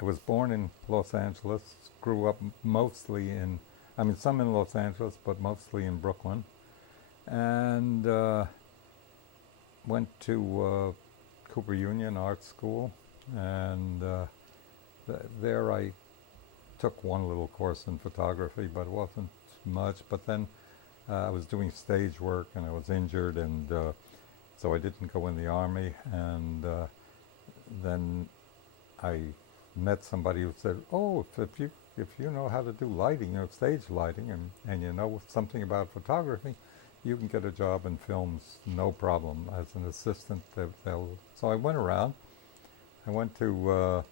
I was born in Los Angeles, grew up mostly some in Los Angeles, but mostly in Brooklyn, and went to Cooper Union Art School, and there I took one little course in photography, but it wasn't much. But then I was doing stage work, and I was injured, and so I didn't go in the Army, and then I met somebody who said, "Oh, if you know how to do lighting, stage lighting, and you know something about photography, you can get a job in films, no problem, as an assistant." So I went around. I went to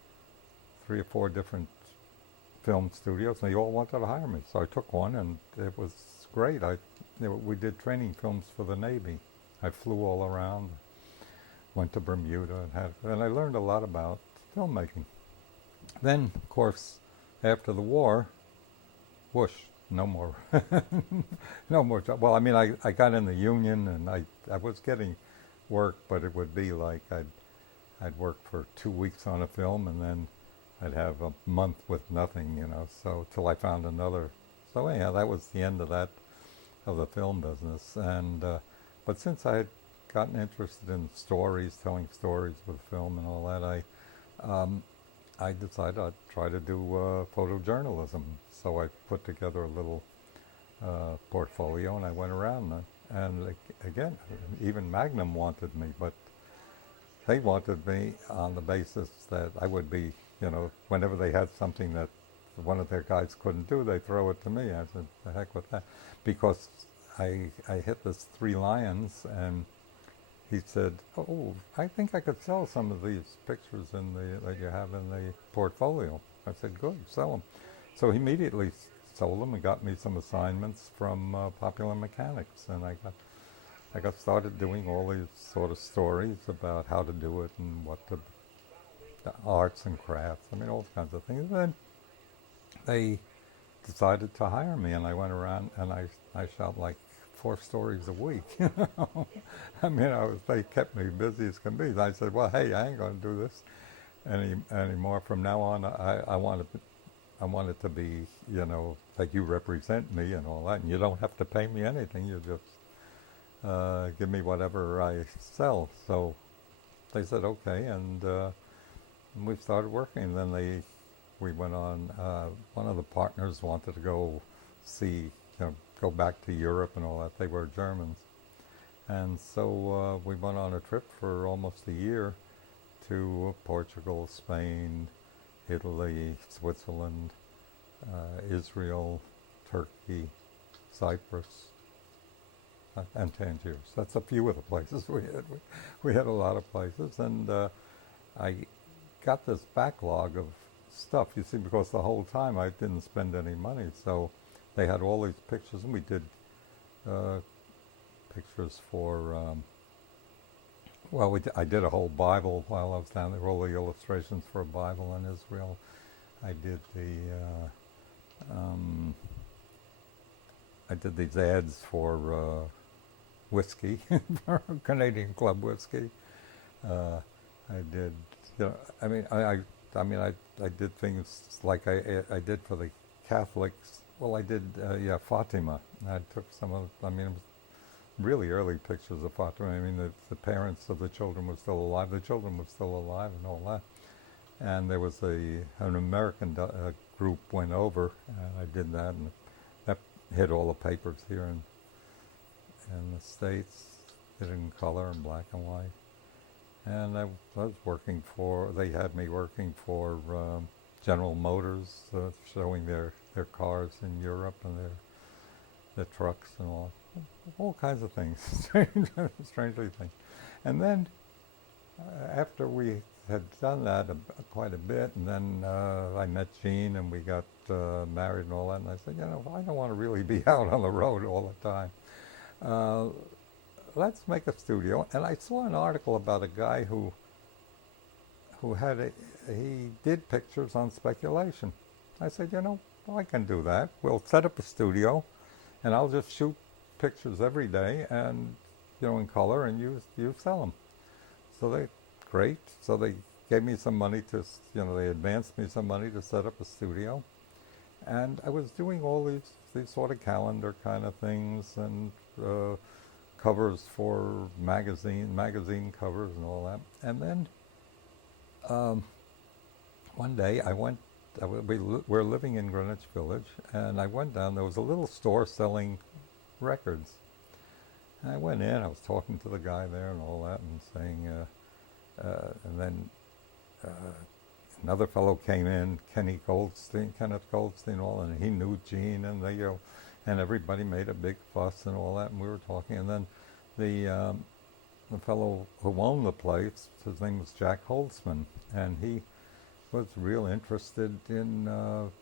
3 or 4 different film studios, and they all wanted to hire me. So I took one, and it was great. We did training films for the Navy. I flew all around, went to Bermuda, and I learned a lot about filmmaking. Then, of course, after the war, whoosh, no more, no more job. Well, I mean, I got in the union, and I was getting work, but it would be like I'd work for 2 weeks on a film, and then I'd have a month with nothing, so till I found another. So anyhow, that was the end of that, of the film business. And but since I had gotten interested in stories, telling stories with film and all that, I decided I'd try to do photojournalism. So I put together a little portfolio, and I went around. And again, even Magnum wanted me, but they wanted me on the basis that I would be, whenever they had something that one of their guys couldn't do, they throw it to me. I said, the heck with that. Because I hit this 3 Lions, and he said, "Oh, I think I could sell some of these pictures that you have in the portfolio." I said, "Good, sell them." So he immediately sold them and got me some assignments from Popular Mechanics, and I got started doing all these sort of stories about how to do it and the arts and crafts. I mean, all kinds of things. And then they decided to hire me, and I went around and I shot like 4 stories a week. I mean, they kept me busy as can be. And I said, "Well, hey, I ain't going to do this anymore. From now on, I want it to be, that you represent me and all that, and you don't have to pay me anything. You just give me whatever I sell." So they said okay, and we started working. And then we went on. One of the partners wanted to go see, go back to Europe and all that. They were Germans, and so we went on a trip for almost a year to Portugal, Spain, Italy, Switzerland, Israel, Turkey, Cyprus, and Tangiers. That's a few of the places we had. We had a lot of places, and I got this backlog of stuff, you see, because the whole time I didn't spend any money. So they had all these pictures, and we did pictures for, I did a whole Bible while I was down there, all the illustrations for a Bible in Israel. I did these ads for whiskey, for Canadian Club whiskey. I did, I did things like I did for the Catholics. Well, I did, Fatima. I took some of, it was really early pictures of Fatima. I mean, the parents of the children were still alive. The children were still alive and all that. And there was an American group went over, and I did that, and that hit all the papers here in the States. Did it in color and black and white. And I was working they had me working for General Motors, showing their cars in Europe and their trucks and all kinds of things, strangely things. And then after we had done that quite a bit, and then I met Jean, and we got married and all that, and I said, I don't want to really be out on the road all the time. Let's make a studio. And I saw an article about a guy who he did pictures on speculation. I said, I can do that. We'll set up a studio, and I'll just shoot pictures every day, and in color, and you sell them. So great. So they gave me some money to, they advanced me some money to set up a studio. And I was doing all these sort of calendar kind of things and covers for magazine covers and all that. And then one day we were living in Greenwich Village, and I went down, there was a little store selling records. And I went in, I was talking to the guy there and all that, and saying, and then another fellow came in, Kenneth Goldstein, all, and he knew Gene, and they, and everybody made a big fuss and all that, and we were talking, and then the fellow who owned the place, his name was Jack Holtzman, and he was real interested in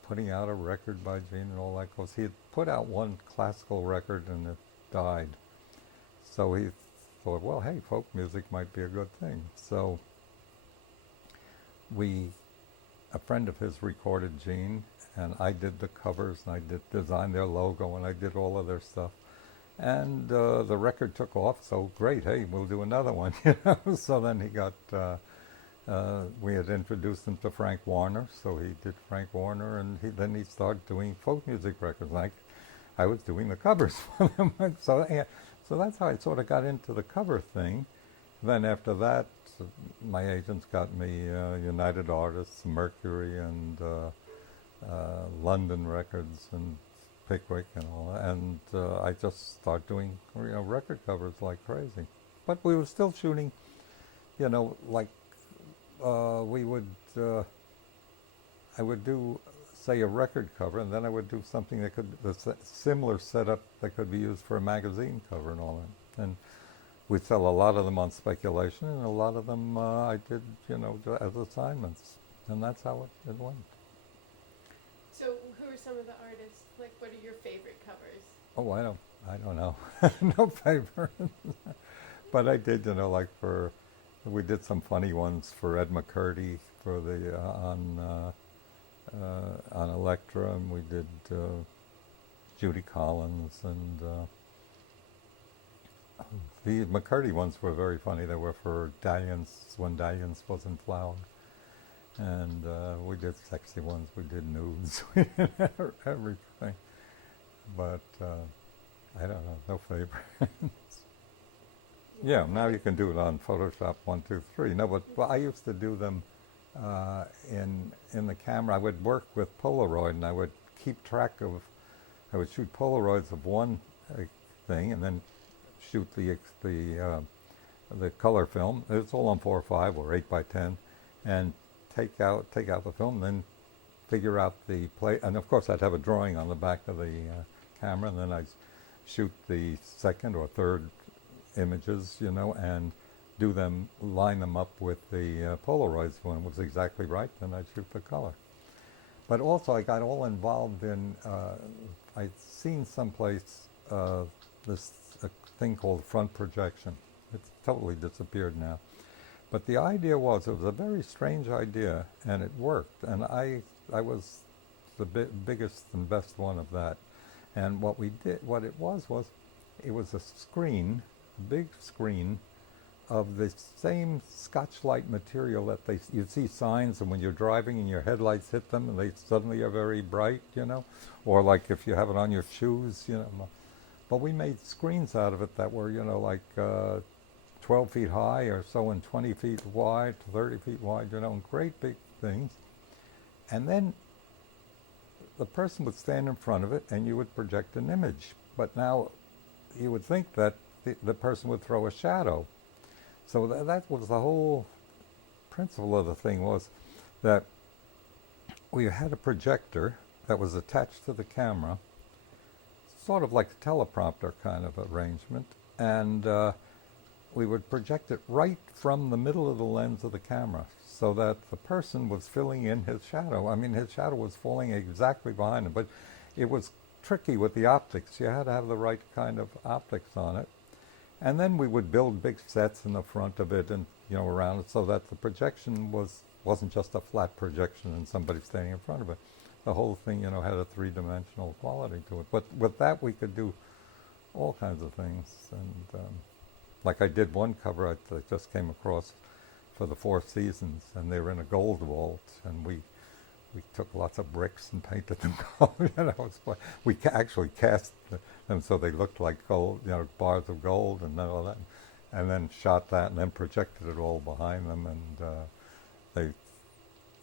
putting out a record by Gene and all that, because he had put out one classical record and it died. So he thought, well, hey, folk music might be a good thing. So a friend of his recorded Gene, and I did the covers, and I designed their logo, and I did all of their stuff. And the record took off, so great, hey, we'll do another one, So then he got, we had introduced him to Frank Warner, so he did Frank Warner, and then he started doing folk music records. Like I was doing the covers for them. So that's how I sort of got into the cover thing. Then after that, my agents got me United Artists, Mercury, and London Records, and Pickwick, and all that. And I just started doing record covers like crazy. But we were still shooting, like we would. I would do, say, a record cover, and then I would do something that could, a similar setup that could be used for a magazine cover and all that. And we'd sell a lot of them on speculation, and a lot of them I did, as assignments. And that's how it went. So who are some of the artists? Like, what are your favorite covers? Oh, I don't know. No favorites. But I did, we did some funny ones for Ed McCurdy for the, on Elektra, and we did Judy Collins, and the McCurdy ones were very funny. They were for Dalliance, when Dalliance was in flower. And we did sexy ones, we did nudes, we did everything. But I don't know, no favorites. Yeah, now you can do it on Photoshop 1, 2, 3. No, but I used to do them in the camera. I would work with Polaroid, and I would keep track of, I would shoot Polaroids of one thing, and then shoot the color film. It's all on 4:5 or 8x10, and take out the film, and then figure out the play. And of course, I'd have a drawing on the back of the camera, and then I'd shoot the second or third images, and do them, line them up with the Polaroids when it was exactly right, then I'd shoot the color. But also I got all involved in, I'd seen someplace this thing called front projection. It's totally disappeared now. But the idea was, it was a very strange idea, and it worked. And I was the biggest and best one of that. And what it was it was a screen, big screen, of the same Scotch-Lite material that you see signs, and when you're driving and your headlights hit them and they suddenly are very bright, or like if you have it on your shoes, But we made screens out of it that were, like 12 feet high or so, and 20 feet wide, 30 feet wide, and great big things. And then the person would stand in front of it and you would project an image. But now you would think that the person would throw a shadow. So that was the whole principle of the thing, was that we had a projector that was attached to the camera, sort of like a teleprompter kind of arrangement, and we would project it right from the middle of the lens of the camera, so that the person was filling in his shadow. I mean, his shadow was falling exactly behind him, but it was tricky with the optics. You had to have the right kind of optics on it. And then we would build big sets in the front of it and, around it, so that the projection wasn't just a flat projection and somebody standing in front of it. The whole thing, had a three-dimensional quality to it. But with that, we could do all kinds of things. And like I did one cover I just came across for the Four Seasons, and they were in a gold vault, and we took lots of bricks and painted them gold. We actually cast them so they looked like gold, bars of gold and all that, and then shot that and then projected it all behind them, and it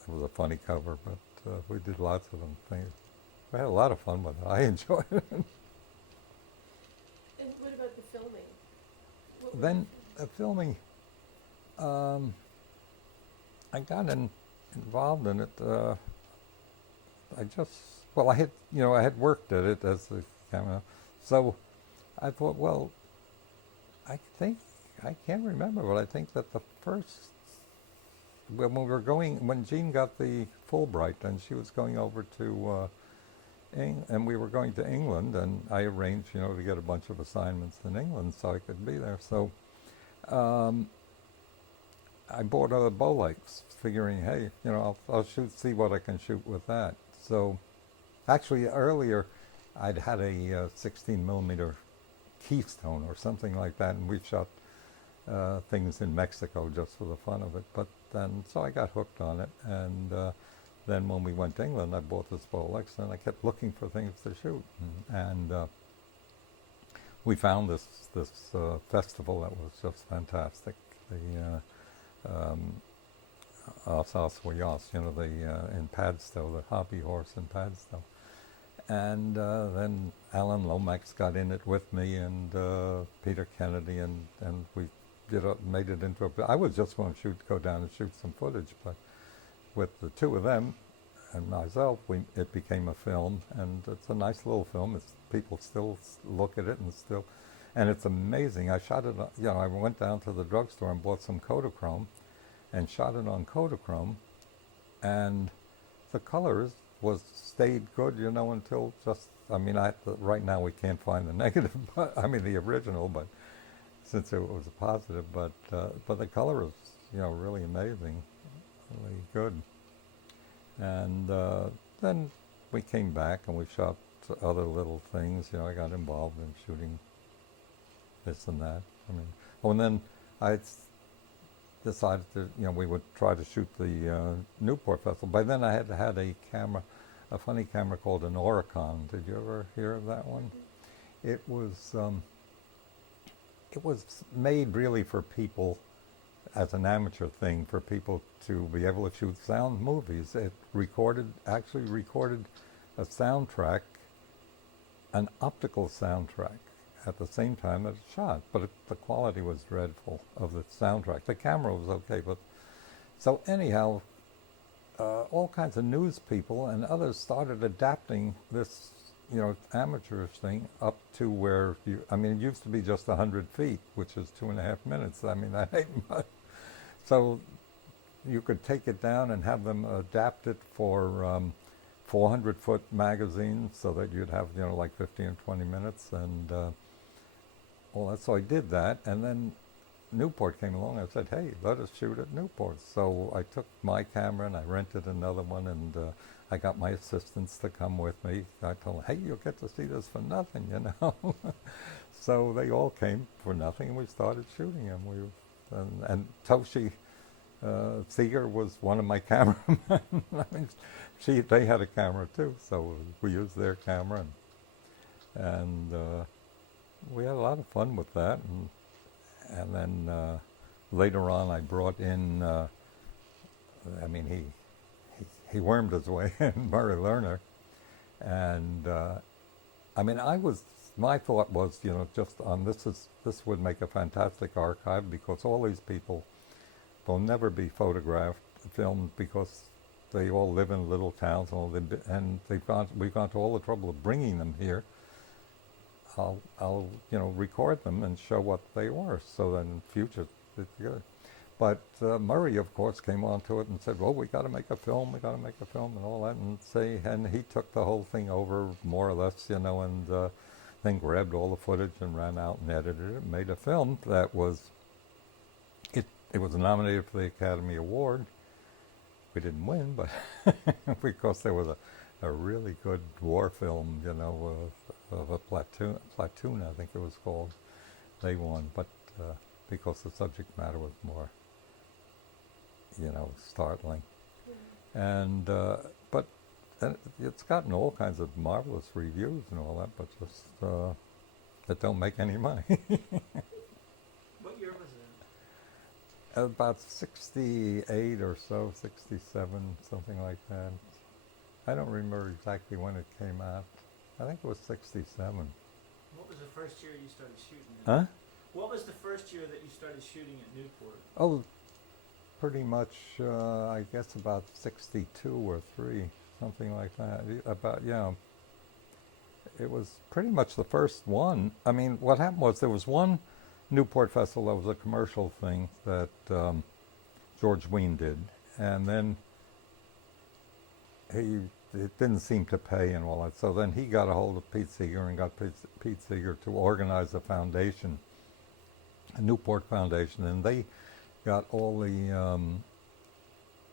was a funny cover, but we did lots of them things. We had a lot of fun with it. I enjoyed it. And what about the filming? Then filming, I got involved in it. I had worked at it as the camera, so I thought, well, I can't remember, but I think that the first, when Jean got the Fulbright, and she was going over to, and we were going to England, and I arranged, to get a bunch of assignments in England so I could be there. So I bought other Bolex, figuring, hey, I'll see what I can shoot with that. So actually earlier I'd had a 16 millimeter Keystone or something like that, and we shot things in Mexico just for the fun of it. But then, so I got hooked on it, and then when we went to England, I bought this Bolex, and I kept looking for things to shoot. And we found this festival that was just fantastic. The Alsace-Voyage, in Padstow, the hobby horse in Padstow. And then Alan Lomax got in it with me, and Peter Kennedy, and we made it into a. I was just going to go down and shoot some footage, but with the two of them and myself, it became a film, and it's a nice little film. People still look at it, and it's amazing. I shot it. I went down to the drugstore and bought some Kodachrome, and shot it on Kodachrome, and the colors stayed good, until just. Right now we can't find the negative, but the original, but since it was a positive, but the color is, really amazing, really good. And then we came back and we shot other little things. I got involved in shooting this and that. And then I decided to, we would try to shoot the Newport Festival. By then I had had a funny camera called an Oricon. Did you ever hear of that one? It was made really for people, as an amateur thing, for people to be able to shoot sound movies. It actually recorded a soundtrack, an optical soundtrack, at the same time that it shot. But the quality was dreadful of the soundtrack. The camera was okay, but so anyhow, all kinds of news people and others started adapting this, amateurish thing up to where it used to be just 100 feet, which is 2.5 minutes. That ain't much. So you could take it down and have them adapt it for 400-foot magazines, so that you'd have, like 15 or 20 minutes. And so I did that, and then Newport came along. I said, hey, let us shoot at Newport. So I took my camera and I rented another one, and I got my assistants to come with me. I told them, hey, you'll get to see this for nothing, So they all came for nothing, and we started shooting them. And Toshi Seeger was one of my cameramen. They had a camera too, so we used their camera, and we had a lot of fun with that. And then later on, I brought in. He wormed his way in, Murray Lerner, and my thought was, just on this would make a fantastic archive, because all these people will never be photographed, filmed, because they all live in little towns, and we've gone to all the trouble of bringing them here. I'll record them and show what they were, so that in future it's good. But Murray, of course, came onto it and said, well, we got to make a film, and all that, and he took the whole thing over, more or less, and then grabbed all the footage and ran out and edited it, and made a film that was, it was nominated for the Academy Award. We didn't win, but because there was a really good war film, of a platoon, I think it was called. They won, but because the subject matter was more startling. Mm-hmm. And but it's gotten all kinds of marvelous reviews and all that, but just it don't make any money. What year was it? About 68 or so, 67, something like that. I don't remember exactly when it came out. I think it was 67. What was the first year you started shooting it? Huh? What was the first year that you started shooting at Newport? Oh, pretty much, I guess about 62 or 3, something like that. It was pretty much the first one. I mean, what happened was there was one Newport Festival that was a commercial thing that George Wein did, and then it didn't seem to pay and all that. So then he got a hold of Pete Seeger and got Pete Seeger to organize a foundation, a Newport Foundation, and they got all the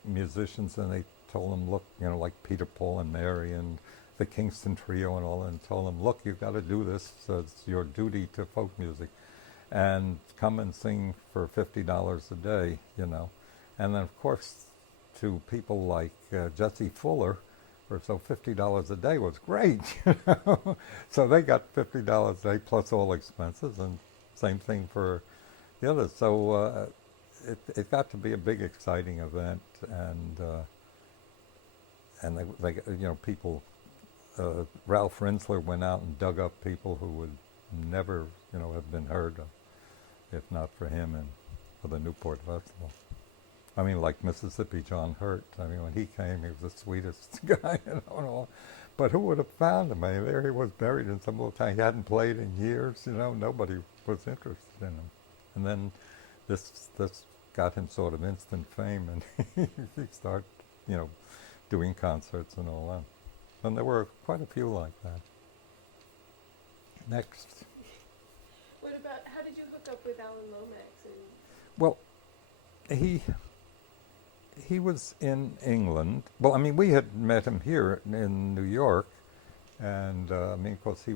musicians and they told them, look, like Peter, Paul, and Mary and the Kingston Trio and all, and told them, look, you've got to do this. It's your duty to folk music, and come and sing for $50 a day, And then, of course, to people like Jesse Fuller, so $50 a day was great, So they got $50 a day plus all expenses, and same thing for the others. So it got to be a big, exciting event, and they people. Ralph Rinsler went out and dug up people who would never, have been heard of, if not for him and for the Newport Festival. I mean, like Mississippi John Hurt. I mean, when he came, he was the sweetest guy, and all. But who would have found him? I mean, there he was buried in some little town. He hadn't played in years, Nobody was interested in him. And then this got him sort of instant fame, and he started, doing concerts and all that. And there were quite a few like that. Next. What about, how did you hook up with Alan Lomax? Well, he was in England. Well, I mean, we had met him here in New York, and of course, he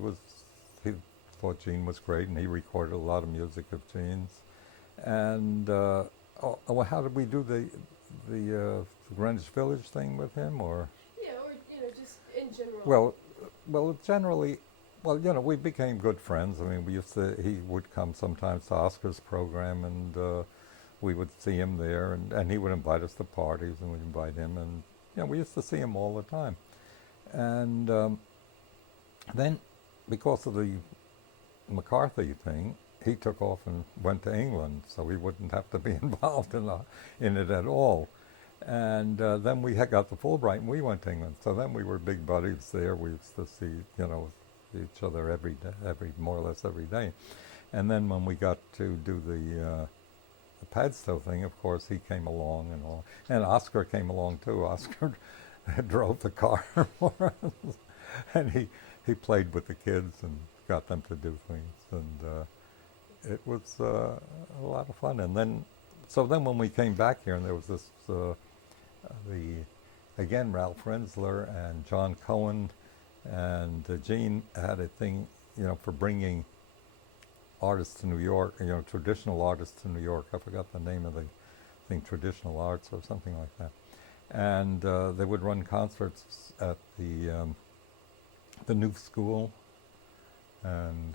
thought Gene was great, and he recorded a lot of music of Gene's. And how did we do the Greenwich Village thing with him, or? Yeah, or just in general. Well, generally, we became good friends. I mean, he would come sometimes to Oscar's program, and we would see him there, and he would invite us to parties, and we'd invite him, and we used to see him all the time. And then, because of the McCarthy thing, he took off and went to England, so he wouldn't have to be involved in it at all. And then we got the Fulbright, and we went to England. So then we were big buddies there. We used to see, each other every day, more or less every day. And then when we got to do the Padstow thing, of course, he came along and all. And Oscar came along too. Oscar drove the car for us, and he played with the kids and got them to do things. And it was a lot of fun. And then, when we came back here, and there was this, Ralph Rinsler and John Cohen and Gene had a thing, for bringing artists to New York, traditional artists to New York. I forgot the name of the thing, Traditional Arts or something like that. And they would run concerts at the New School, and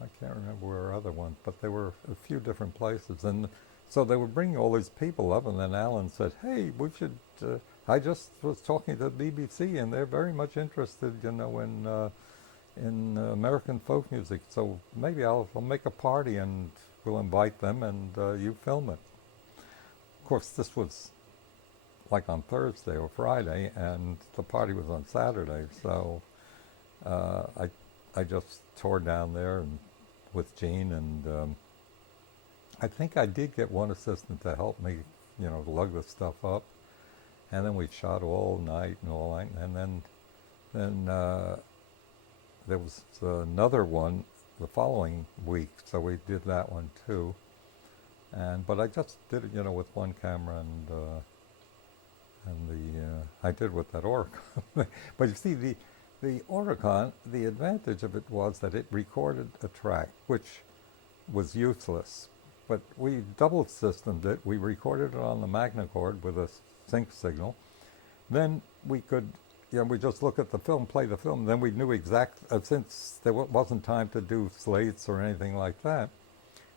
I can't remember where other ones, but there were a few different places. And so they would bring all these people up, and then Alan said, hey, we should, I just was talking to the BBC, and they're very much interested, in American folk music, so maybe I'll make a party, and we'll invite them, and you film it. Of course, this was like on Thursday or Friday, and the party was on Saturday, so I just tore down there and with Gene, and I think I did get one assistant to help me, lug the stuff up, and then we shot all night and all night, and then there was another one the following week, so we did that one too. But I just did it, with one camera, and I did with that Oricon. But you see, the Oricon, the advantage of it was that it recorded a track, which was useless. but we double systemed it. We recorded it on the Magnacord with a sync signal. Then we could, we just look at the film, play the film. Then we knew since there wasn't time to do slates or anything like that,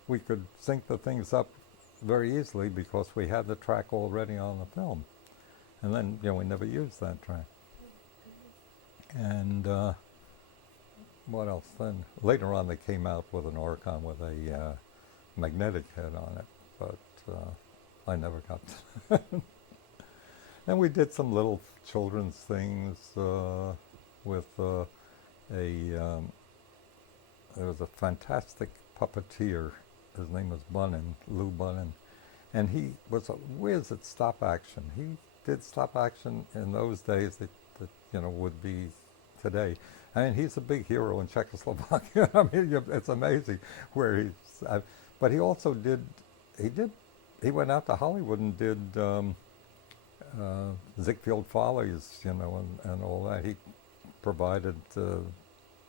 we could sync the things up very easily because we had the track already on the film. And then, we never used that track. And what else? Then later on they came out with an Oricon with a magnetic head on it, but I never got to that. And we did some little children's things with there was a fantastic puppeteer. His name was Lou Bunnin, and he was a whiz at stop action. He did stop action in those days that would be today. I mean, he's a big hero in Czechoslovakia. I mean, it's amazing where he's. But he also did. He went out to Hollywood and did Ziegfeld Follies, and all that. He provided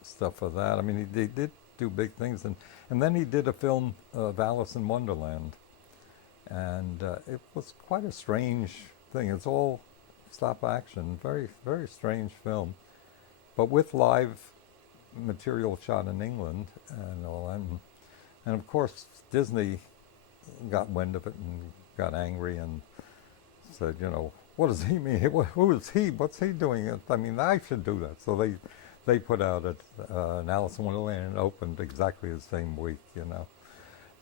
stuff for that. I mean, he did do big things, and then he did a film of Alice in Wonderland, and it was quite a strange thing. It's all stop action, very, very strange film, but with live material shot in England and all that. And of course, Disney got wind of it and got angry and said, what does he mean? Who is he? What's he doing? I mean, I should do that. So they put out an Alice in Wonderland and it opened exactly the same week,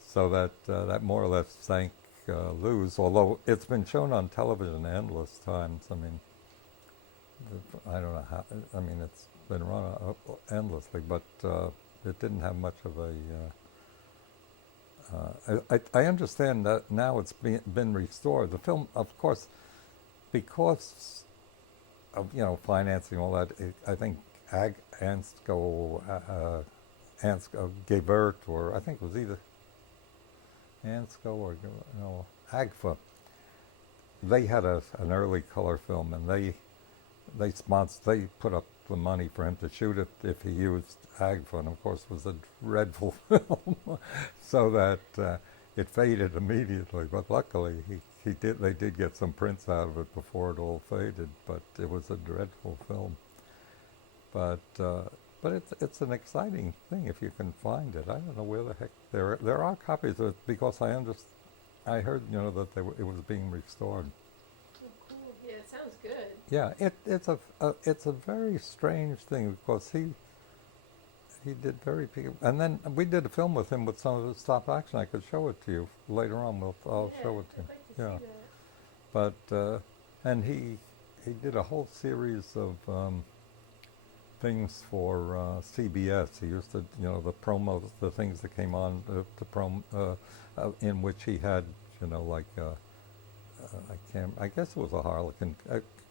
So that more or less sank Lou's, although it's been shown on television endless times. I mean, I don't know how, it's been run endlessly, but it didn't have much of a, I understand that now it's been restored. The film, of course, because of, financing all that, I think Ansco Gevert, or I think it was either Ansco or Agfa. They had an early color film, and they put up the money for him to shoot it if he used Agfa, and of course it was a dreadful film, so that it faded immediately. But luckily, they did get some prints out of it before it all faded. But it was a dreadful film. But it's an exciting thing if you can find it. I don't know where the heck there are copies of it, because I heard that it was being restored. Oh, cool. Yeah, it sounds good. Yeah, it's a very strange thing, because he did very big, and then we did a film with him with some of his stop action. I could show it to you later on. I'll show it to you. I'd like to see that. But and he did a whole series of things for CBS. He used to, the promos, the things that came on in which he had, I guess it was a harlequin,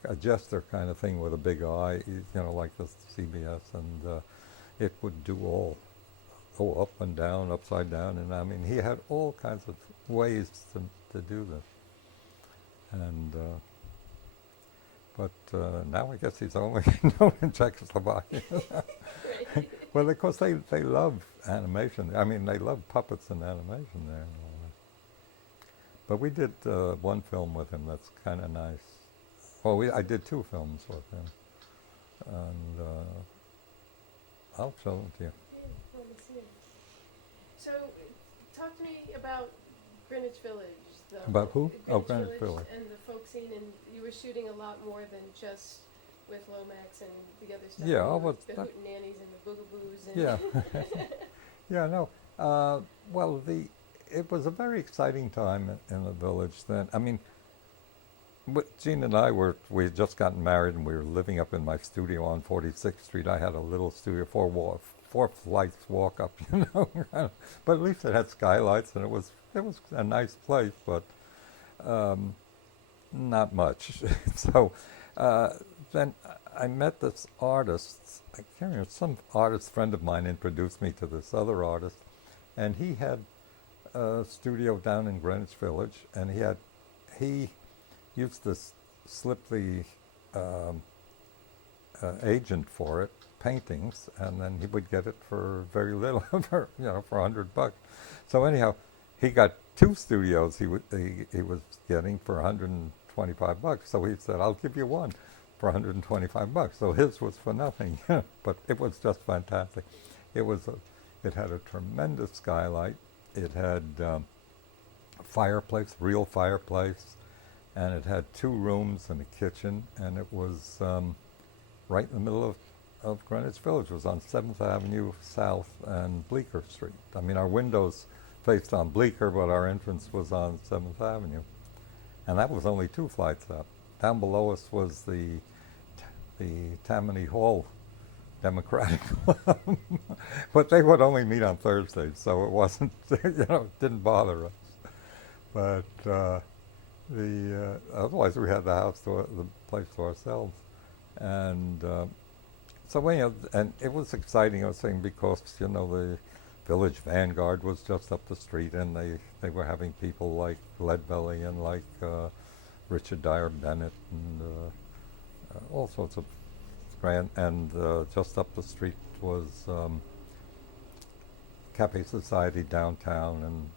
a jester kind of thing with a big eye, like the CBS, and it would go up and down, upside down, and I mean, he had all kinds of ways to do this. And but now I guess he's only known in Czechoslovakia. Right. Well, of course, they love animation. I mean, they love puppets and animation there and all that. But we did one film with him that's kind of nice. Well, I did two films with him. And I'll show them to you. Yeah, let me see it. So, talk to me about Greenwich Village. About who? Greenwich Village. And the folk scene, and you were shooting a lot more than just with Lomax and the other stuff. Yeah, the hootenannies and the boogaboos. And Yeah. Yeah, no. Well, it was a very exciting time in the village then. I mean, Gene and I we had just gotten married, and we were living up in my studio on 46th Street. I had a little studio, four flights walk up, but at least it had skylights, and it was a nice place, but not much. So then I met this artist. I can't remember, some artist friend of mine introduced me to this other artist, and he had a studio down in Greenwich Village, and he used to slip the agent for it, paintings, and then he would get it for very little, for $100. So anyhow, he got 2 studios he was getting for $125. So he said, "I'll give you one for $125." So his was for nothing, but it was just fantastic. It had a tremendous skylight. It had a fireplace, real fireplace, and it had 2 rooms and a kitchen, and it was right in the middle of Greenwich Village. It was on 7th Avenue South and Bleecker Street. I mean, our windows faced on Bleecker, but our entrance was on 7th Avenue. And that was only 2 flights up. Down below us was the Tammany Hall Democratic Club. But they would only meet on Thursdays, so it wasn't, it didn't bother us. But otherwise we had the place to ourselves. And so, and it was exciting, I was saying, because, the Village Vanguard was just up the street, and they were having people like Leadbelly and like Richard Dyer Bennett and all sorts of grand. And just up the street was Cafe Society downtown, and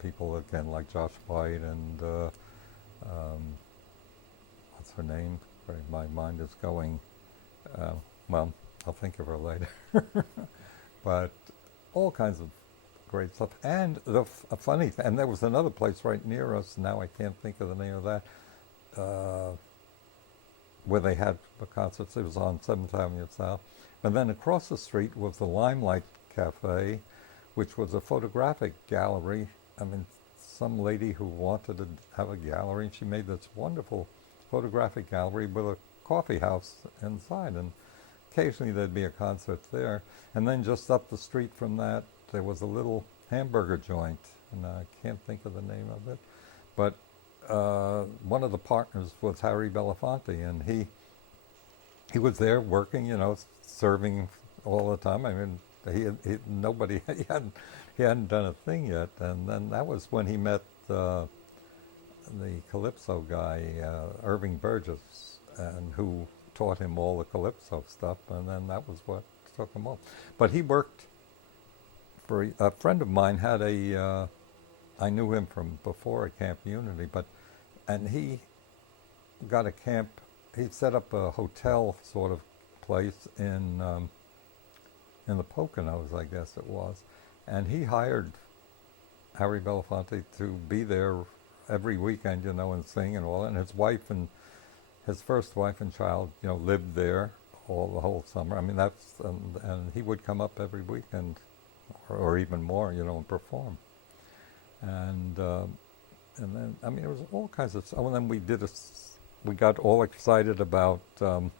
people again like Josh White and what's her name? My mind is going. Well, I'll think of her later. But all kinds of great stuff. And a funny thing, and there was another place right near us, now I can't think of the name of that, where they had the concerts. It was on 7th Avenue South. And then across the street was the Limelight Cafe, which was a photographic gallery. I mean, some lady who wanted to have a gallery, and she made this wonderful photographic gallery with a coffee house inside, and occasionally there'd be a concert there. And then just up the street from that, there was a little hamburger joint, and I can't think of the name of it. But one of the partners was Harry Belafonte, and he was there working, serving all the time. I mean, he hadn't done a thing yet. And then that was when he met the Calypso guy, Irving Burgess, and who taught him all the Calypso stuff, and then that was what took him off. But he worked for a friend of mine had I knew him from before at Camp Unity, and he got a camp, he set up a hotel sort of place in the Poconos, I guess it was, and he hired Harry Belafonte to be there every weekend, and sing and all that. And his first wife and child, lived there the whole summer. I mean, and he would come up every weekend, or even more, and perform. And then, I mean, there was all kinds of stuff. And then we got all excited about I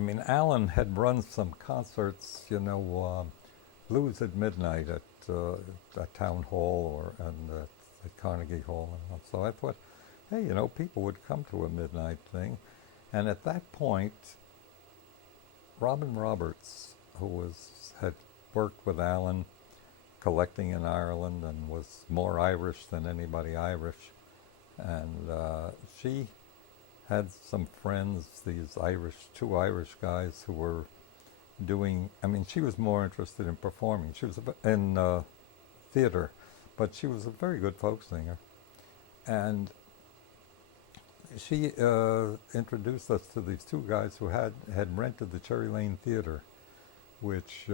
mean, Alan had run some concerts, Blues at Midnight at Town Hall and at Carnegie Hall. And so I thought, hey, people would come to a midnight thing. And at that point, Robin Roberts, who had worked with Alan collecting in Ireland and was more Irish than anybody Irish, and she had some friends, these two Irish guys who were doing, I mean, she was more interested in performing. She was in theater, but she was a very good folk singer. And she introduced us to these 2 guys who had rented the Cherry Lane Theater, which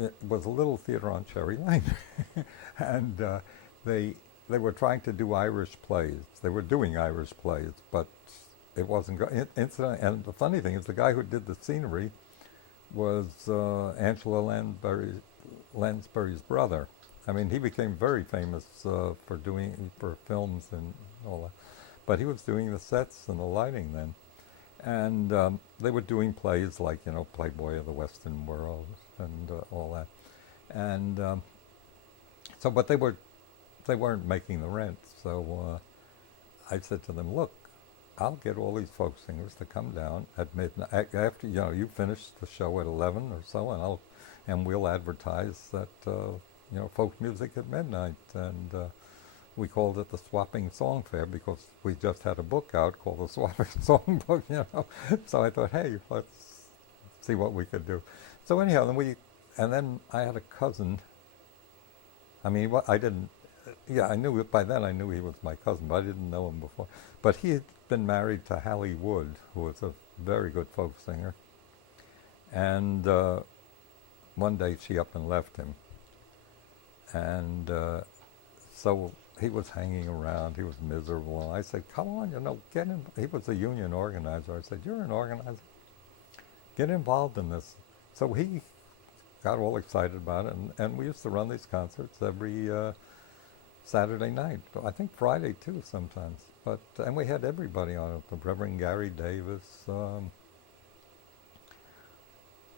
it was a little theater on Cherry Lane. And they were trying to do Irish plays. They were doing Irish plays, but it wasn't going. And the funny thing is, the guy who did the scenery was Angela Lansbury's brother. I mean, he became very famous for films and all that. But he was doing the sets and the lighting then. And they were doing plays like, Playboy of the Western World and all that. And but they weren't making the rent. So I said to them, look, I'll get all these folk singers to come down at midnight after you finish the show at 11 or so, and we'll advertise that folk music at midnight. And we called it the Swapping Song Fair because we just had a book out called the Swapping Song Book. So I thought, hey, let's see what we could do. So anyhow, then and then I had a cousin. I mean, I didn't. Yeah, I knew it by then. I knew he was my cousin, but I didn't know him before. But he had been married to Hallie Wood, who was a very good folk singer. And one day she up and left him. And so he was hanging around. He was miserable. And I said, come on, get in. He was a union organizer. I said, you're an organizer. Get involved in this. So he got all excited about it. And we used to run these concerts every Saturday night. I think Friday, too, sometimes. And we had everybody on it. The Reverend Gary Davis.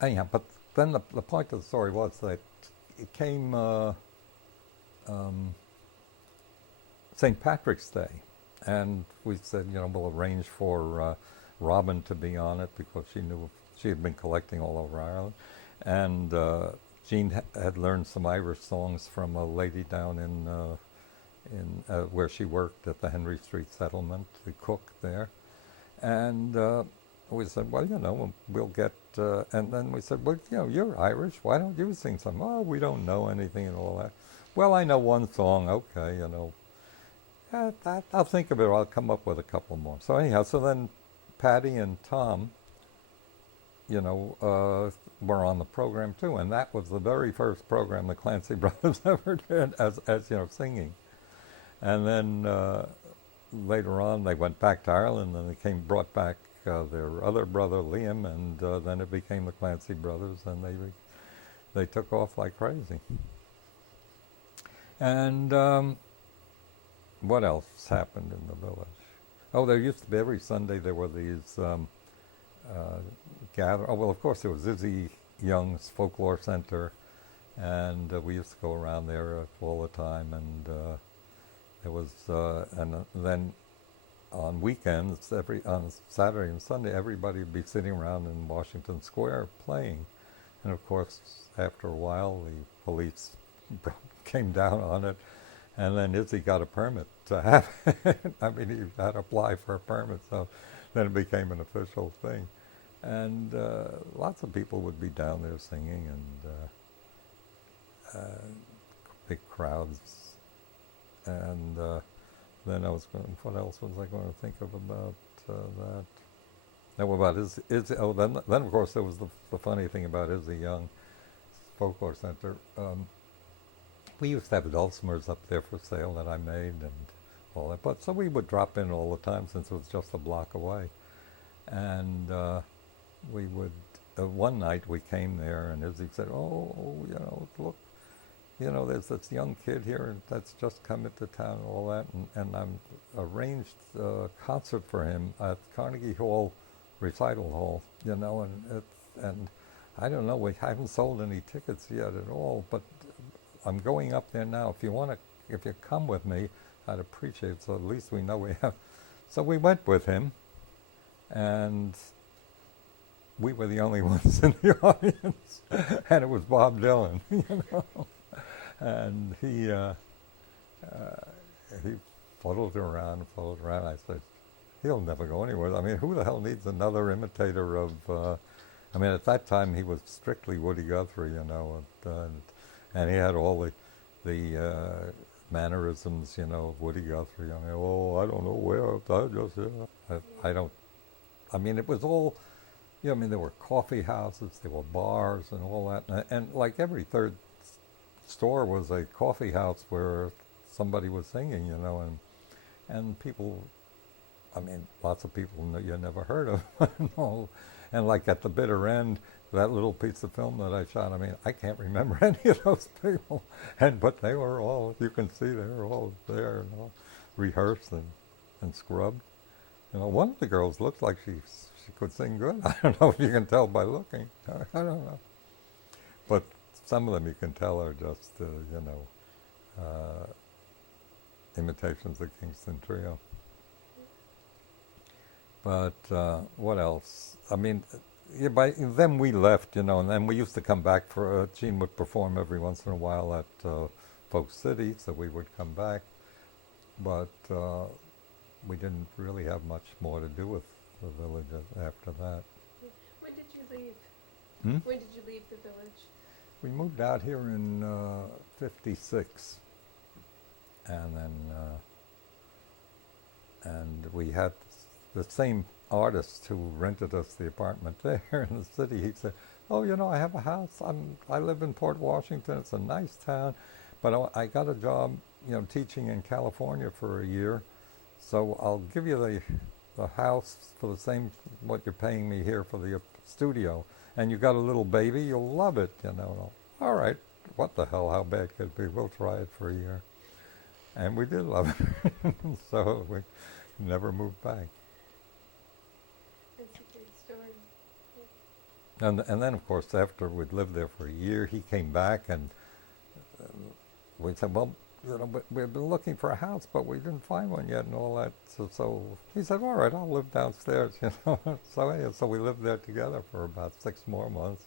Anyhow, but then the point of the story was that it came St. Patrick's Day, and we said, we'll arrange for Robin to be on it because she knew she had been collecting all over Ireland, and Jean had learned some Irish songs from a lady down in where she worked at the Henry Street Settlement, the cook there, and we said, well, we'll get, and then we said, well, you're Irish, why don't you sing some? Oh, we don't know anything and all that. Well, I know one song, okay, I'll think of it, I'll come up with a couple more. So anyhow, so then Patty and Tom, were on the program too, and that was the very first program the Clancy brothers ever did as singing. And then later on, they went back to Ireland, and they brought back their other brother Liam, and then it became the Clancy brothers, and they took off like crazy. And what else happened in the village? Oh, there used to be every Sunday there were these gather. Oh well, of course there was Izzy Young's Folklore Center, and we used to go around there all the time, and there was and then on weekends, on Saturday and Sunday, everybody would be sitting around in Washington Square playing. And of course, after a while, the police came down on it, and then Izzy got a permit to have it. I mean, he had to apply for a permit, so then it became an official thing. And lots of people would be down there singing, and big crowds. And then what else was I going to think of about that? No, about Izzy. Oh, then of course there was the funny thing about Izzy Young Folklore Center. We used to have dulcimers up there for sale that I made and all that. But so we would drop in all the time since it was just a block away. And we would. One night we came there, and Izzy said, "Oh, look." There's this young kid here that's just come into town and all that, and I'm arranged a concert for him at Carnegie Hall Recital Hall, and I don't know, we haven't sold any tickets yet at all, but I'm going up there now. If you come with me, I'd appreciate it, so at least we know we have. So we went with him, and we were the only ones in the audience, and it was Bob Dylan, And he followed around. I said, he'll never go anywhere. I mean, who the hell needs another imitator of, at that time he was strictly Woody Guthrie, and he had all the mannerisms, of Woody Guthrie. I don't know where, it was all, there were coffee houses, there were bars and all that, and like every third store was a coffee house where somebody was singing, and people, lots of people you never heard of. And like at the bitter end, that little piece of film that I shot, I can't remember any of those people, but they were all, you can see they were all there, rehearsed and scrubbed. One of the girls looked like she could sing good. I don't know if you can tell by looking. I don't know. But some of them you can tell are just, imitations of Kingston Trio. But what else? By then we left, and then we used to come back for, Gene would perform every once in a while at Folk City, so we would come back. But we didn't really have much more to do with the village after that. When did you leave? Hmm? When did you leave the village? We moved out here in '56, and then and we had the same artist who rented us the apartment there in the city. He said, "Oh, you know, I have a house. I live in Port Washington. It's a nice town, but I got a job, you know, teaching in California for a year, so I'll give you the house for the same what you're paying me here for the studio. And you got a little baby, you'll love it, you know." All right, what the hell? How bad could it be? We'll try it for a year, and we did love it. So we never moved back. That's a great story. And then, of course, after we'd lived there for a year, he came back, and we said, "Well, you know, we've been looking for a house, but we didn't find one yet," and all that. So he said, "All right, I'll live downstairs," you know. So we lived there together for about 6 more months,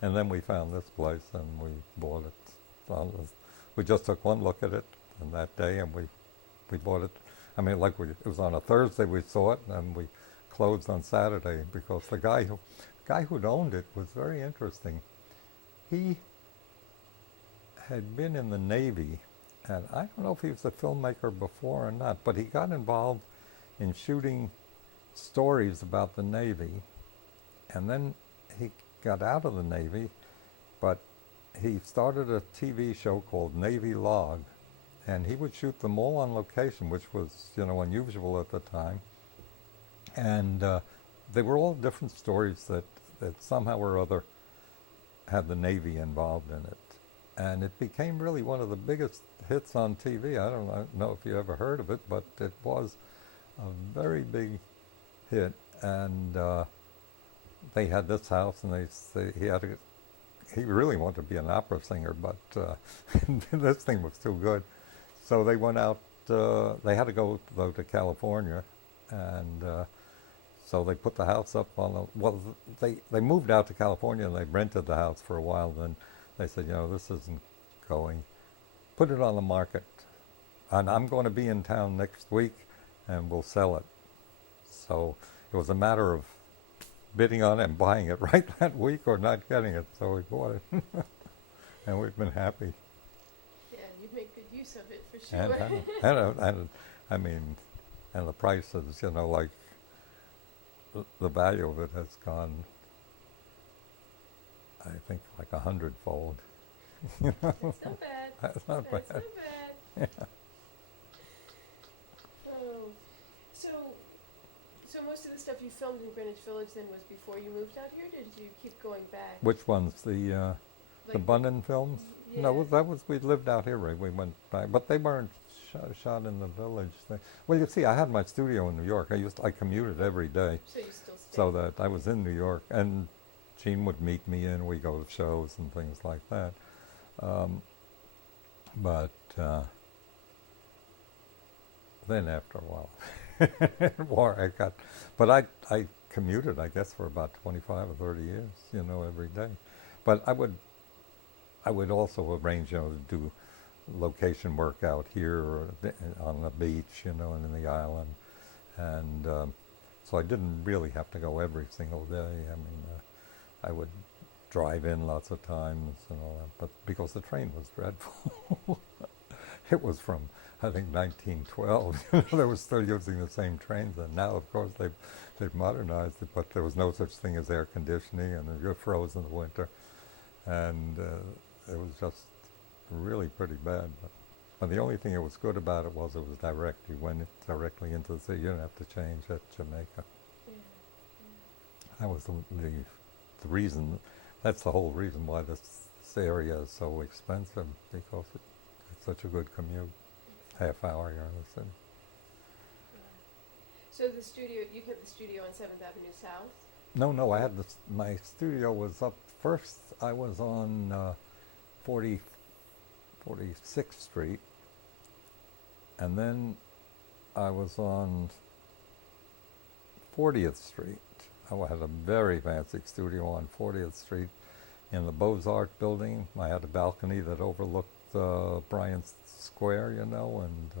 and then we found this place, and we bought it. So we just took one look at it, and that day, and we bought it. I mean, like it was on a Thursday we saw it, and we closed on Saturday, because the guy who'd owned it was very interesting. He had been in the Navy, and I don't know if he was a filmmaker before or not, but he got involved in shooting stories about the Navy, and then he got out of the Navy, but he started a TV show called Navy Log, and he would shoot them all on location, which was, you know, unusual at the time. And they were all different stories that somehow or other had the Navy involved in it. And it became really one of the biggest hits on TV. I don't know if you ever heard of it, but it was a very big hit. And they had this house, and he really wanted to be an opera singer, but this thing was too good. So they went out, they had to go though to California, and so they put the house up on they moved out to California, and they rented the house for a while. Then they said, you know, this isn't going, put it on the market, and I'm going to be in town next week, and we'll sell it. So it was a matter of bidding on it and buying it right that week or not getting it. So we bought it, and we've been happy. Yeah, you make good use of it for sure. And I mean, and the price is, you know, like the value of it has gone, I think, like 100-fold. You know? It's not bad. That's not bad. That's not bad. Yeah. Oh, so most of the stuff you filmed in Greenwich Village then was before you moved out here? Or did you keep going back? Which ones? The Like Bunnan films? Yeah. No, we lived out here, right? We went back, but they weren't shot in the village. Well, you see, I had my studio in New York. I commuted every day, So you still stay. so that I was in New York, and Gene would meet me, and we go to shows and things like that. But then after a while, but I commuted, I guess, for about 25 or 30 years, you know, every day. But I would also arrange, you know, to do location work out here or on the beach, you know, and in the island. And so I didn't really have to go every single day. I mean, I would drive in lots of times and all that, but because the train was dreadful. It was from, I think, 1912. You know, they were still using the same trains, and now, of course, they've modernized it, but there was no such thing as air conditioning, and you're frozen in the winter. And it was just really pretty bad. But the only thing that was good about it was direct. You went directly into the city. You didn't have to change at Jamaica. Yeah. That was the reason. That's the whole reason why this area is so expensive, because it's such a good commute. Half hour you're in the city. So the studio, you kept the studio on 7th Avenue South? No, I had my studio was up first. I was on 46th Street, and then I was on 40th Street. I had a very fancy studio on 40th Street in the Beaux-Arts building. I had a balcony that overlooked Bryant Square, you know, and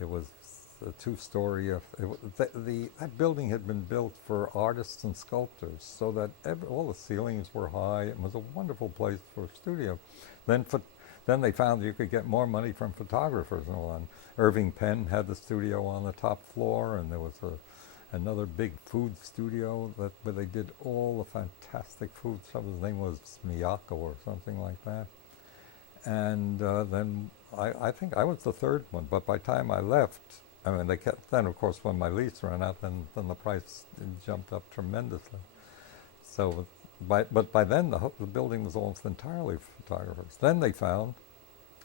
it was a two-story. That building had been built for artists and sculptors, so that all the ceilings were high. It was a wonderful place for a studio. Then they found you could get more money from photographers and all that. Irving Penn had the studio on the top floor, and there was another big food studio where they did all the fantastic food stuff. His name was Miyako or something like that. And then I think I was the third one, but by the time I left, I mean, then of course when my lease ran out, then the price jumped up tremendously. So, but by then the building was almost entirely photographers. Then they found,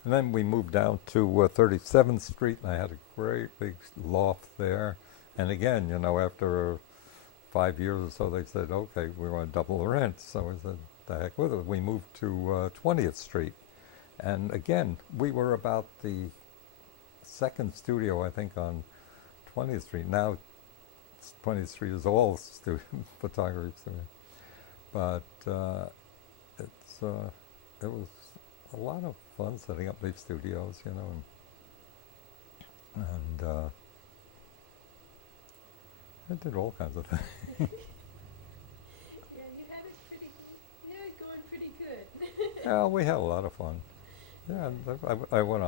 and then we moved down to 37th Street, and I had a great big loft there. And again, after 5 years or so, they said, okay, we want to double the rent. So we said, the heck with it. We moved to 20th Street. And again, we were about the second studio, I think, on 20th Street. Now, 20th Street is all photography studio. But it was a lot of fun setting up these studios, and I did all kinds of things. Yeah, you had it going pretty good. Yeah, we had a lot of fun. Yeah, and I went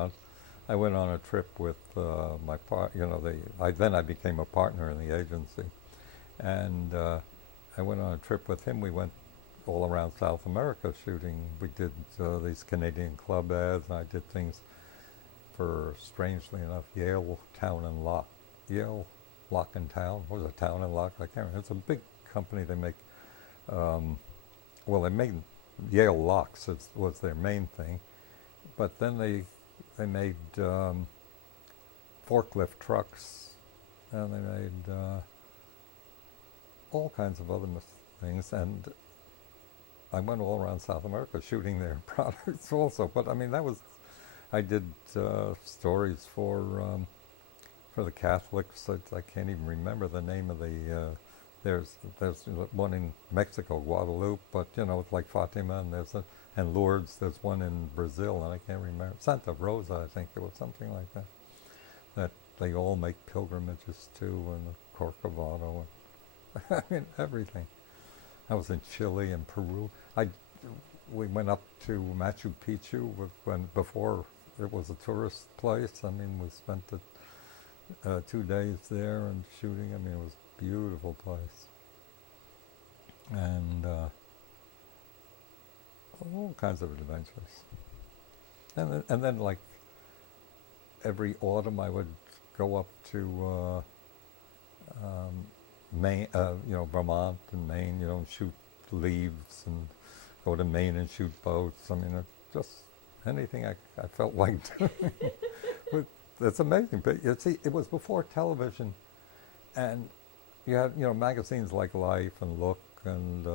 on a trip with my then I became a partner in the agency, and I went on a trip with him. We went all around South America shooting. We did these Canadian club ads, and I did things for, strangely enough, Yale Lock and Town. What was it, Town and Lock? I can't remember. It's a big company. They make, they made Yale locks. Was their main thing. But then they made forklift trucks, and they made all kinds of other things. And I went all around South America shooting their products also. But I mean, I did stories for the Catholics. I can't even remember the name of the. There's one in Mexico, Guadalupe, but it's like Fatima, and Lourdes. There's one in Brazil, and I can't remember. Santa Rosa, I think there was something like that. That they all make pilgrimages to, and Corcovado, and I mean everything. I was in Chile and Peru. We went up to Machu Picchu before it was a tourist place. I mean, we spent 2 days there and shooting. I mean, it was a beautiful place. And all kinds of adventures. And then like every autumn I would go up to Maine, Vermont and Maine, and shoot leaves, and go to Maine and shoot boats. I mean, just anything I felt like doing. It's amazing. But you see, it was before television, and you had magazines like Life and Look and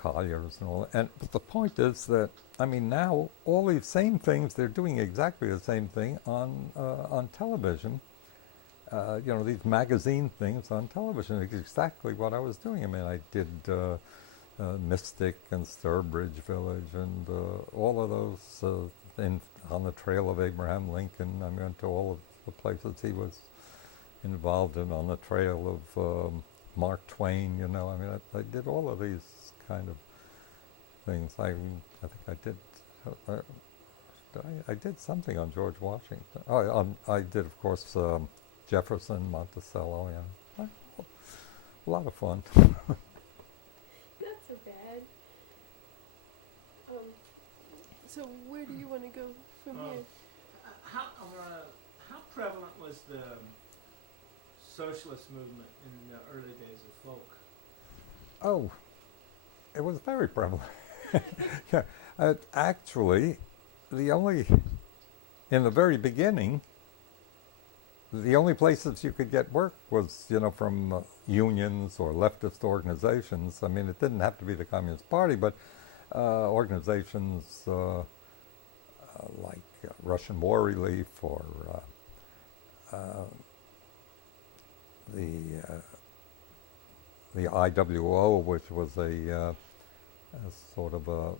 Collier's and all that. But the point is that, I mean, now all these same things, they're doing exactly the same thing on television. These magazine things on television is exactly what I was doing. I mean, I did Mystic and Sturbridge Village and all of those on the trail of Abraham Lincoln. I went to all of the places he was involved in on the trail of Mark Twain. I mean, I did all of these kind of things. I think I did something on George Washington. I did, of course, Jefferson, Monticello. Yeah, a lot of fun. Not so bad. So where do you want to go from here? How prevalent was the socialist movement in the early days of folk? Oh, it was very prevalent. Yeah, actually, in the very beginning, the only places you could get work was, from unions or leftist organizations. I mean, it didn't have to be the Communist Party, but organizations like Russian War Relief or the IWO, which was a sort of a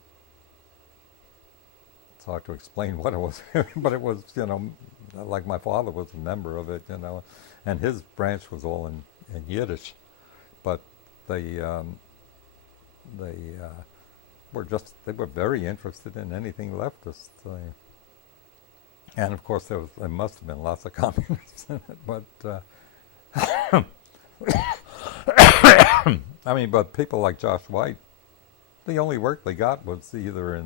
it's hard to explain what it was, but it was, you know, like my father was a member of it, you know, and his branch was all in Yiddish, but they they were very interested in anything leftist. And of course there must have been lots of communists in it, but I mean, but people like Josh White, the only work they got was either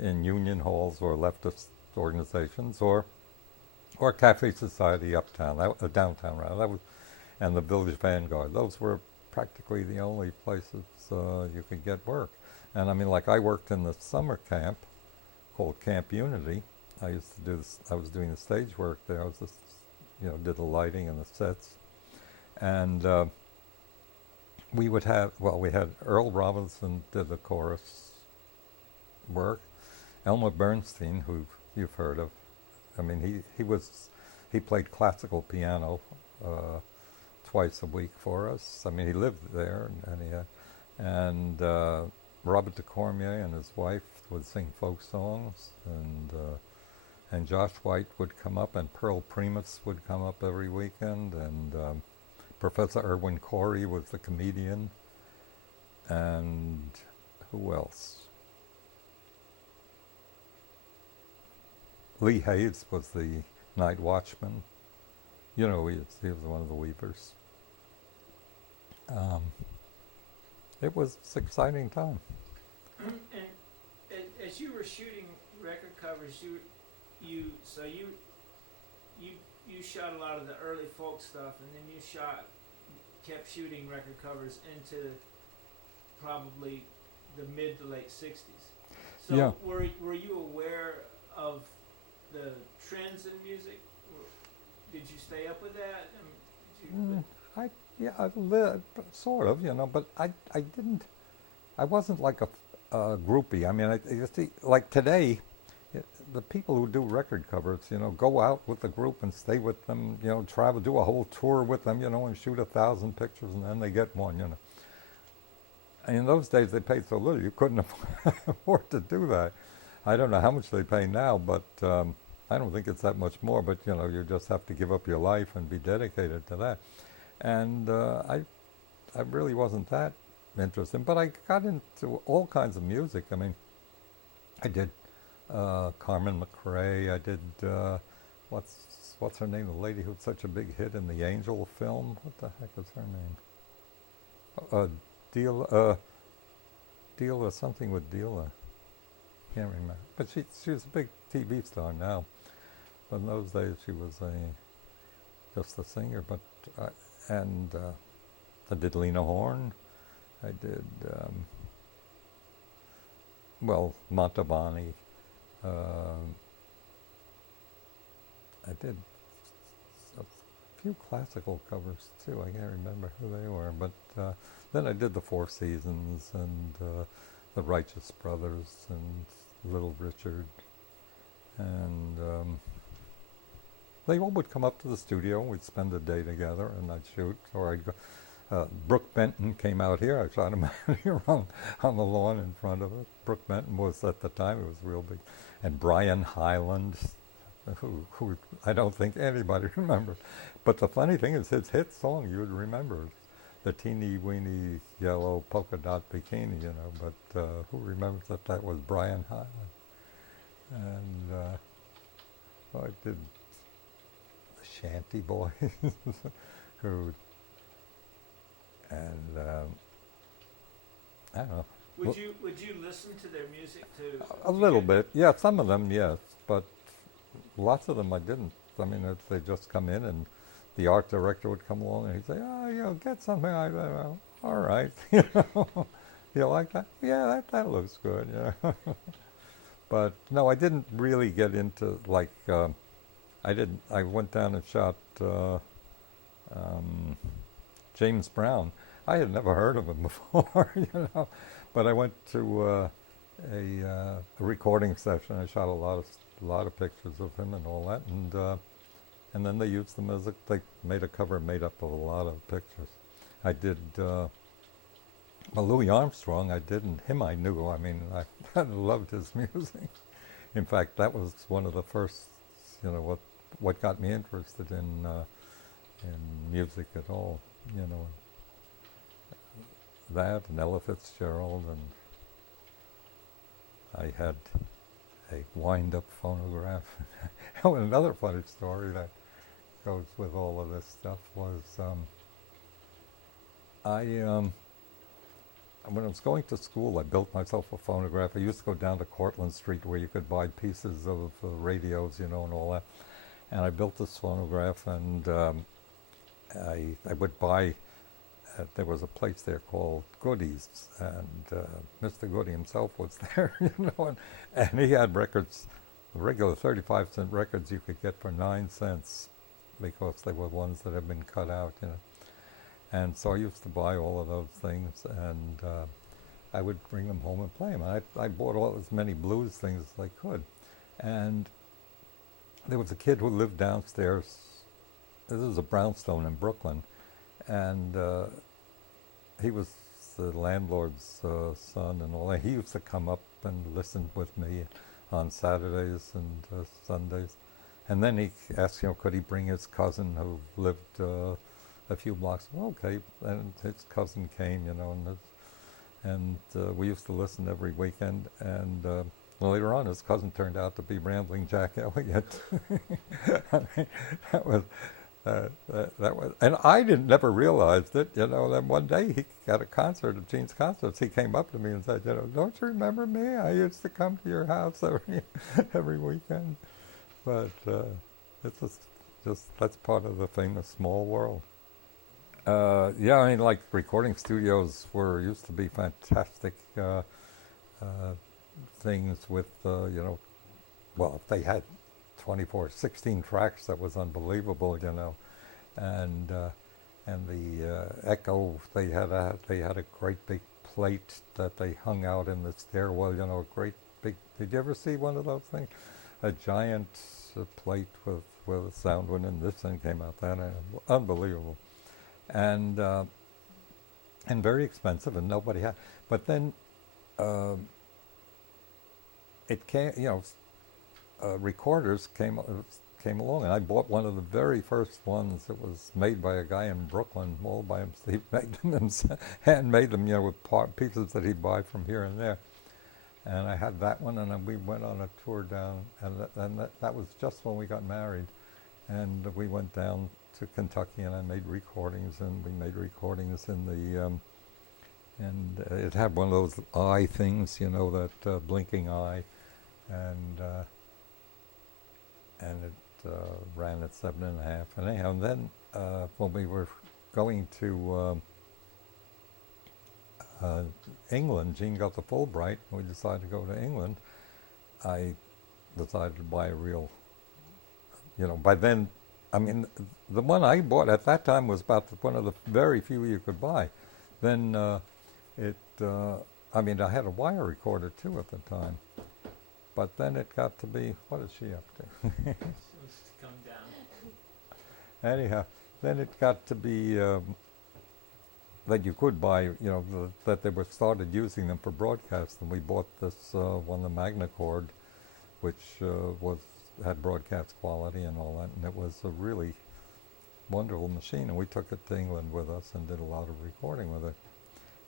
in union halls or leftist organizations or Cafe Society uptown, downtown rather. That was, and the Village Vanguard. Those were practically the only places you could get work. And I mean, like I worked in the summer camp called Camp Unity. I used to do this. I was doing the stage work there. I was just, you know, did the lighting and the sets, and we would have. Well, we had Earl Robinson did the chorus work. Elmer Bernstein, who you've heard of. I mean, he played classical piano twice a week for us. I mean, he lived there, and Robert de Cormier and his wife would sing folk songs, and Josh White would come up, and Pearl Primus would come up every weekend, and Professor Erwin Corey was the comedian, and who else? Lee Hayes was the night watchman. You know, he was one of the weavers. It was an exciting time. And as you were shooting record covers, you shot a lot of the early folk stuff, and then you kept shooting record covers into probably the mid to late '60s. So Yeah. were you aware of the trends in music? Did you stay up with that? Sort of, you know, but I wasn't like a groupie. I mean, you see, like today, the people who do record covers, you know, go out with the group and stay with them, you know, travel, do a whole tour with them, you know, and shoot 1,000 pictures, and then they get one, you know. And in those days, they paid so little, you couldn't afford to do that. I don't know how much they pay now, but I don't think it's that much more, but, you know, you just have to give up your life and be dedicated to that. And I really wasn't that interested, but I got into all kinds of music. I mean, I did Carmen McRae. I did, what's her name, the lady who had such a big hit in the Angel film? What the heck is her name? Dealer, something with Dealer. Can't remember. But she's a big TV star now. But in those days she was just a singer. But I did Lena Horne. I did Mantovani. I did a few classical covers too. I can't remember who they were. But then I did the Four Seasons and the Righteous Brothers and Little Richard, and they all would come up to the studio. We'd spend a day together, and I'd shoot, or I'd go. Brooke Benton came out here. I shot him out here on the lawn in front of it. Brooke Benton was, at the time, it was real big, and Brian Hyland, who I don't think anybody remembers. But the funny thing is, his hit song you would remember. The teeny weeny yellow polka dot bikini, you know, but who remembers that was Brian Hyland? And I did the Shanty Boys, and I don't know. Would you listen to their music too? A little bit, yeah. Some of them, yes, but lots of them I didn't. I mean, they just come in, and the art director would come along and he'd say, "Oh, you know, get something like that." All right, you know, you like that? Yeah, that looks good. Yeah, but no, I didn't really get into like. I went down and shot James Brown. I had never heard of him before, you know, but I went to a recording session. I shot a lot of pictures of him and all that, and then they used them they made a cover made up of a lot of pictures. I did Louis Armstrong. I didn't. Him I knew. I mean, I loved his music. In fact, that was one of the first, what got me interested in music at all. That and Ella Fitzgerald, and I had a wind-up phonograph. Oh, and another funny story that goes with all of this stuff was when I was going to school, I built myself a phonograph. I used to go down to Cortlandt Street where you could buy pieces of radios, and all that. And I built this phonograph, and I would buy. There was a place there called Goody's, and Mr. Goody himself was there, and he had records, the regular 35-cent records you could get for 9 cents, because they were ones that had been cut out, And so I used to buy all of those things, and I would bring them home and play them. I bought as many blues things as I could. And there was a kid who lived downstairs. This is a brownstone in Brooklyn. And he was the landlord's son and all that. He used to come up and listen with me on Saturdays and Sundays. And then he asked, could he bring his cousin who lived a few blocks. Okay, and his cousin came, and we used to listen every weekend. And later on, his cousin turned out to be Rambling Jack Elliott. I mean, that was, and I never realized it, Then one day he got a concert at Gene's Concerts. He came up to me and said, don't you remember me? I used to come to your house every weekend. But it's just that's part of the famous small world. Yeah, I mean, like recording studios used to be fantastic things with, well, if they had 16 tracks, that was unbelievable, and the echo, they had a great big plate that they hung out in the stairwell, a great big, did you ever see one of those things? A giant plate with a sound went in, this thing came out, unbelievable. And very expensive, and nobody had. But then it came, recorders came along, and I bought one of the very first ones. It was made by a guy in Brooklyn, all by himself. He made them himself, handmade them, with pieces that he'd buy from here and there. And I had that one, and then we went on a tour down, and that was just when we got married, and we went down to Kentucky, and I made recordings, and we made recordings in the, and it had one of those eye things, that blinking eye, and it ran at 7.5. And anyhow, and then when we were going to England, Gene got the Fulbright, and we decided to go to England. I decided to buy a real, by then, I mean, the one I bought at that time was about one of the very few you could buy. Then I mean, I had a wire recorder too at the time. But then it got to be, what is she up to? Supposed to come down. Anyhow, then it got to be that you could buy, that they were started using them for broadcast. And we bought this one, the Magnacord, which had broadcast quality and all that, and it was a really wonderful machine, and we took it to England with us and did a lot of recording with it.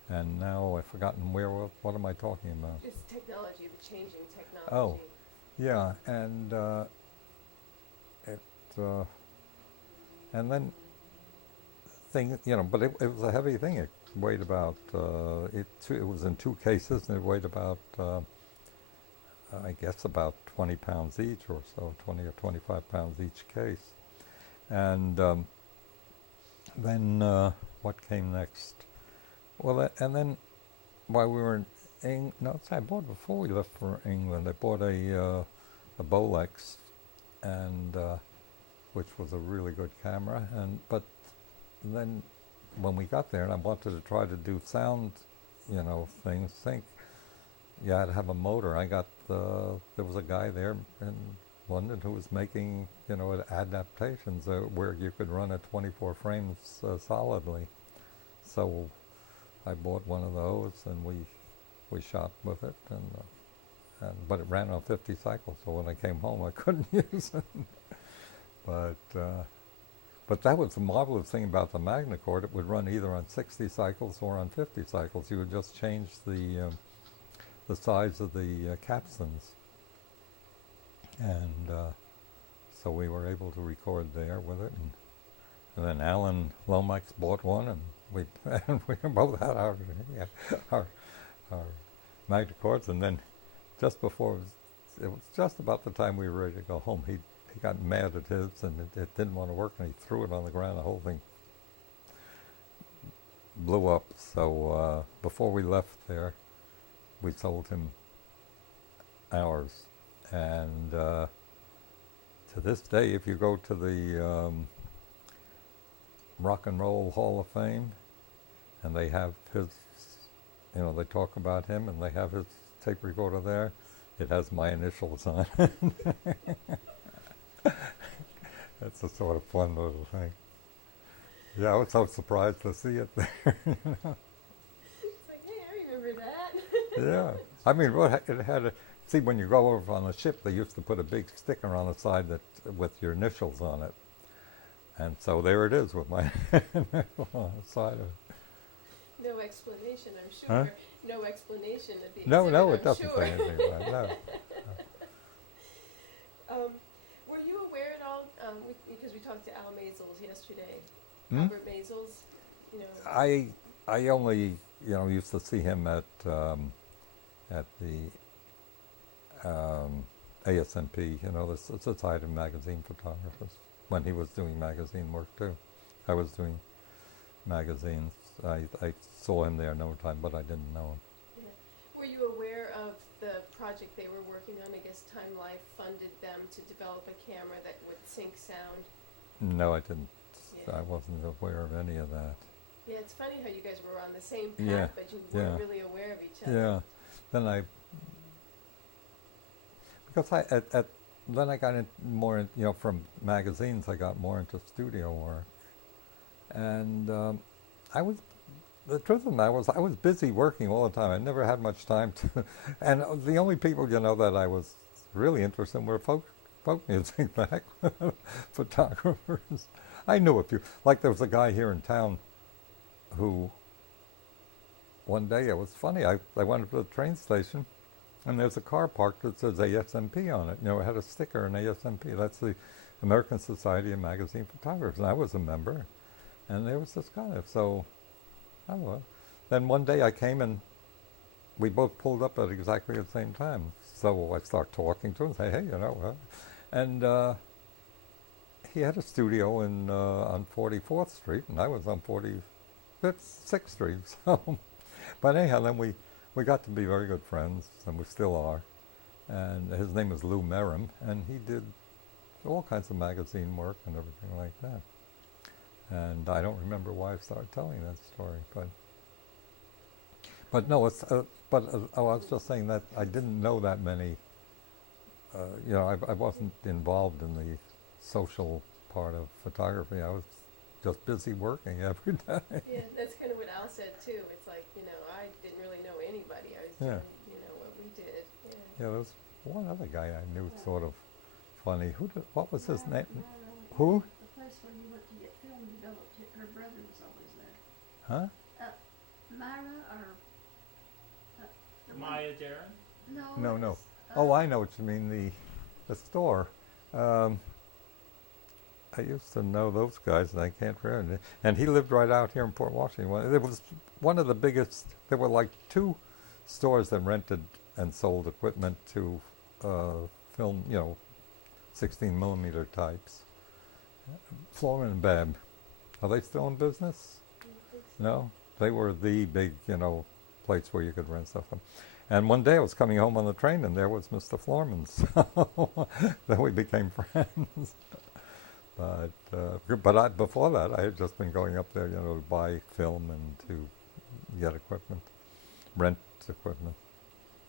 And now I've forgotten what am I talking about? It's technology, the changing technology. Oh, yeah, and and then but it was a heavy thing. It weighed about, it was in 2 cases, and it weighed about, I guess about 20 pounds each or so, 20 or 25 pounds each case. And then what came next? Well, and then while we were in I bought before we left for England. I bought a Bolex, and which was a really good camera. But then when we got there, and I wanted to try to do sound, things. You had to have a motor. There was a guy there in London who was making, adaptations where you could run at 24 frames solidly. So I bought one of those, and we shot with it, but it ran on 50 cycles, so when I came home I couldn't use it. But that was the marvelous thing about the Magnacord. It would run either on 60 cycles or on 50 cycles. You would just change the size of the capstans. And so we were able to record there with it. And then Alan Lomax bought one, and we both had our Magnacords. And then just before, it was just about the time we were ready to go home, he got mad at his, and it didn't want to work, and he threw it on the ground. The whole thing blew up. So before we left there, we sold him ours. And to this day, if you go to the Rock and Roll Hall of Fame, and they have his, they talk about him, and they have his tape recorder there, it has my initials on it. That's a sort of fun little thing. Yeah, I was so surprised to see it there. It's like, hey, I remember that. Yeah. I mean, it had see, when you go over on a ship, they used to put a big sticker on the side with your initials on it. And so there it is with my initial on the side of it. No explanation, I'm sure. Huh? No explanation of the No, exhibit, it doesn't sure. say anything about it. No. Were you aware at all, because we talked to Al Maisels yesterday, Hmm? Albert Maisels, I only used to see him at the ASMP, the Society of Magazine Photographers, when he was doing magazine work too. I was doing magazines. I saw him there no time, but I didn't know him. Yeah. Were you aware of the project they were working on? I guess Time Life funded them to develop a camera that would sync sound. No, I didn't. Yeah. I wasn't aware of any of that. Yeah, it's funny how you guys were on the same path, Yeah, but you weren't yeah. really aware of each other. Yeah. Then then I got in more, from magazines, I got more into studio work. And the truth of the matter was, I was busy working all the time. I never had much time to, and the only people, that I was really interested in were folk music back, photographers. I knew a few. Like there was a guy here in town who, one day, it was funny, I went to the train station, and there's a car parked that says ASMP on it. It had a sticker, an ASMP. That's the American Society of Magazine Photographers, and I was a member. And there was this guy. So, I don't know. Then one day I came, and we both pulled up at exactly the same time. So I start talking to him, say, hey, and he had a studio on 44th Street, and I was on 6th Street. So, but anyhow, then we got to be very good friends, and we still are. And his name was Lou Merrim, and he did all kinds of magazine work and everything like that. And I don't remember why I started telling that story, but no, I was just saying that I didn't know that many. I wasn't involved in the social part of photography. I was just busy working every day. Yeah, that's kind of what Al said too. It's like, I didn't really know anybody. I was doing, what we did. Yeah. Yeah, there was one other guy I knew, sort of funny. What was his name? Who? The place where you went to get film developed, her brother was always there. Huh? Myra or... Maya Darren? No. No. it was, Oh, I know what you mean, the store. I used to know those guys, and I can't remember. And he lived right out here in Port Washington. It was one of the biggest. There were like 2 stores that rented and sold equipment to film, 16 millimeter types. Florin and Babb. Are they still in business? No? They were the big, place where you could rent stuff from. And one day I was coming home on the train, and there was Mr. Florman. So then we became friends. But before that, I had just been going up there, to buy film and to get equipment, rent equipment.